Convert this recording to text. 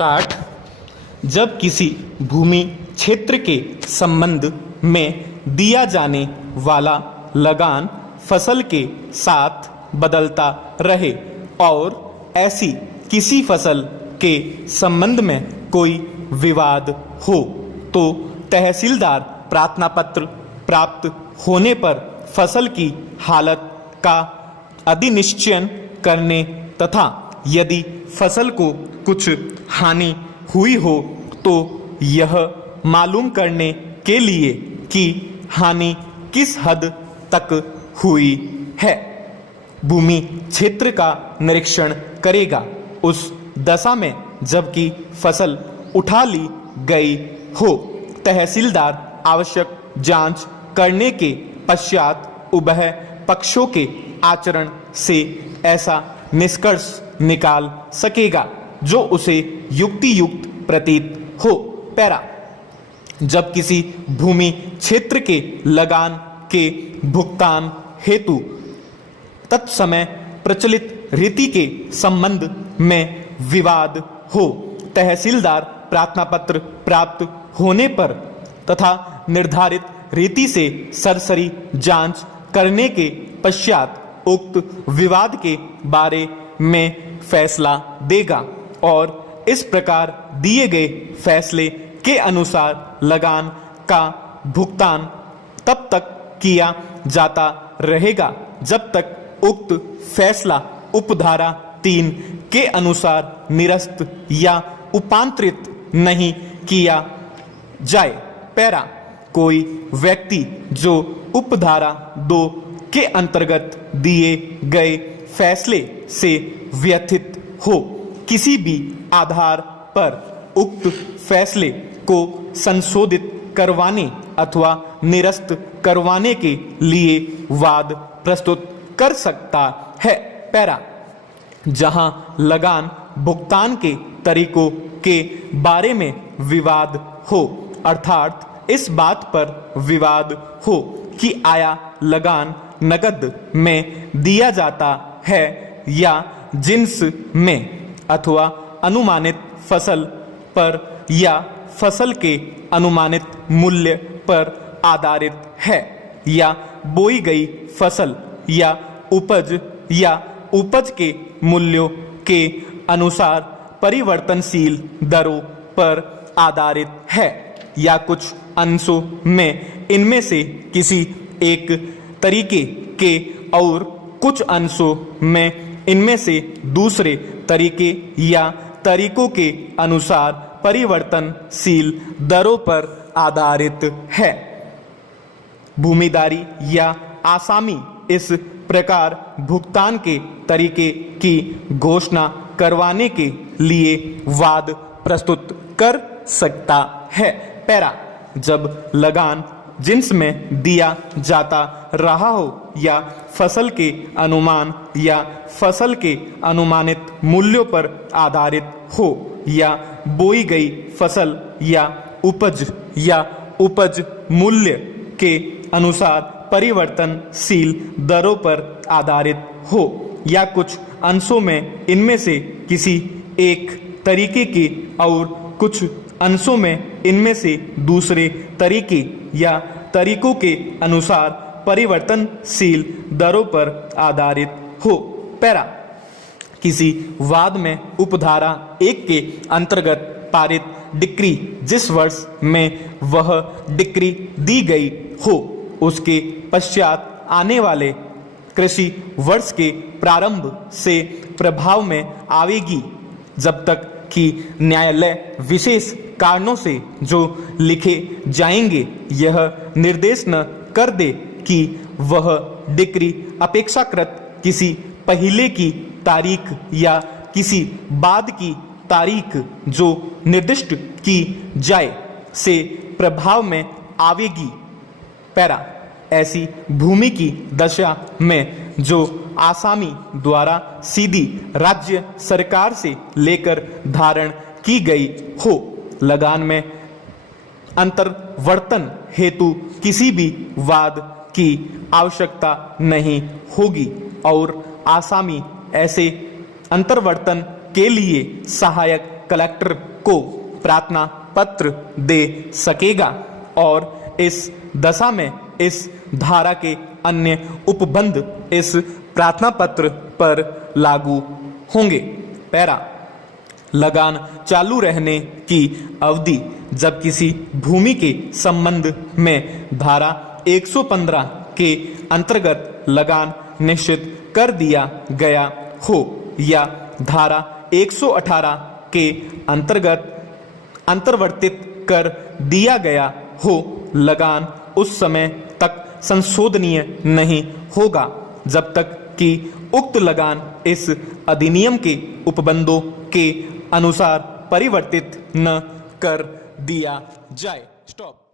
Start. जब किसी भूमि क्षेत्र के संबंध में दिया जाने वाला लगान फसल के साथ बदलता रहे और ऐसी किसी फसल के संबंध में कोई विवाद हो तो तहसीलदार प्रार्थना पत्र प्राप्त होने पर फसल की हालत का अधिनिश्चय करने तथा यदि फसल को कुछ हानि हुई हो तो यह मालूम करने के लिए कि हानि किस हद तक हुई है भूमि क्षेत्र का निरीक्षण करेगा। उस दशा में जबकि फसल उठा ली गई हो तहसीलदार आवश्यक जांच करने के पश्चात उभय पक्षों के आचरण से ऐसा निष्कर्ष निकाल सकेगा जो उसे युक्तियुक्त प्रतीत हो। पैरा। जब किसी भूमि क्षेत्र के लगान के भुगतान हेतु तत्समय प्रचलित रीति के संबंध में विवाद हो तहसीलदार प्रार्थना पत्र प्राप्त होने पर तथा निर्धारित रीति से सरसरी जांच करने के पश्चात उक्त विवाद के बारे में फैसला देगा और इस प्रकार दिए गए फैसले के अनुसार लगान का भुगतान तब तक किया जाता रहेगा जब तक उक्त फैसला उपधारा 3 के अनुसार निरस्त या उपांतरित नहीं किया जाए। पैरा। कोई व्यक्ति जो उपधारा 2 के अंतर्गत दिए गए फैसले से व्यथित हो किसी भी आधार पर उक्त फैसले को संशोधित करवाने अथवा निरस्त करवाने के लिए वाद प्रस्तुत कर सकता है। पैरा। जहां लगान भुगतान के तरीकों के बारे में विवाद हो अर्थात इस बात पर विवाद हो कि आया लगान नकद में दिया जाता है या जिन्स में अथवा अनुमानित फसल पर या फसल के अनुमानित मूल्य पर आधारित है या बोई गई फसल या उपज के मूल्यों के अनुसार परिवर्तनशील दरों पर आधारित है या कुछ अंशों में इनमें से किसी एक तरीके के और कुछ अंशों में इनमें से दूसरे तरीके या तरीकों के अनुसार परिवर्तनशील दरों पर आधारित है। भूमिदारी या आसामी इस प्रकार भुगतान के तरीके की घोषणा करवाने के लिए वाद प्रस्तुत कर सकता है। पैरा। जब लगान जिन्स में दिया जाता रहा हो या फसल के अनुमान या फसल के अनुमानित मूल्यों पर आधारित हो या बोई गई फसल या उपज मूल्य के अनुसार परिवर्तनशील दरों पर आधारित हो या कुछ अंशों में इनमें से किसी एक तरीके के और कुछ अंशों में इनमें से दूसरे तरीके या तरीकों के अनुसार परिवर्तनशील दरों पर आधारित हो। पैरा। किसी वाद में उपधारा 1 के अंतर्गत पारित डिक्री जिस वर्ष में वह डिक्री दी गई हो उसके पश्चात आने वाले कृषि वर्ष के प्रारंभ से प्रभाव में आवेगी जब तक कि न्यायालय विशेष कारणों से जो लिखे जाएंगे यह निर्देश न कर दे कि वह डिक्री अपेक्षाकृत किसी पहले की तारीख या किसी बाद की तारीख जो निर्दिष्ट की जाए से प्रभाव में आवेगी। पैरा। ऐसी भूमि की दशा में जो आसामी द्वारा सीधी राज्य सरकार से लेकर धारण की गई हो लगान में अंतर्वर्तन हेतु किसी भी वाद की आवश्यकता नहीं होगी और आसामी ऐसे अंतर्वर्तन के लिए सहायक कलेक्टर को प्रार्थना पत्र दे सकेगा और इस दशा में इस धारा के अन्य उपबंध इस प्रार्थना पत्र पर लागू होंगे। पैरा लगान चालू रहने की अवधि जब किसी भूमि के संबंध में धारा 115 के अंतर्गत लगान निश्चित कर दिया गया हो या धारा 118 के अंतर्गत अंतर्वर्तित कर दिया गया हो, लगान उस समय तक संशोधनीय नहीं होगा जब तक कि उक्त लगान इस अधिनियम के उपबंधों के अनुसार परिवर्तित न कर दिया जाए। स्टॉप।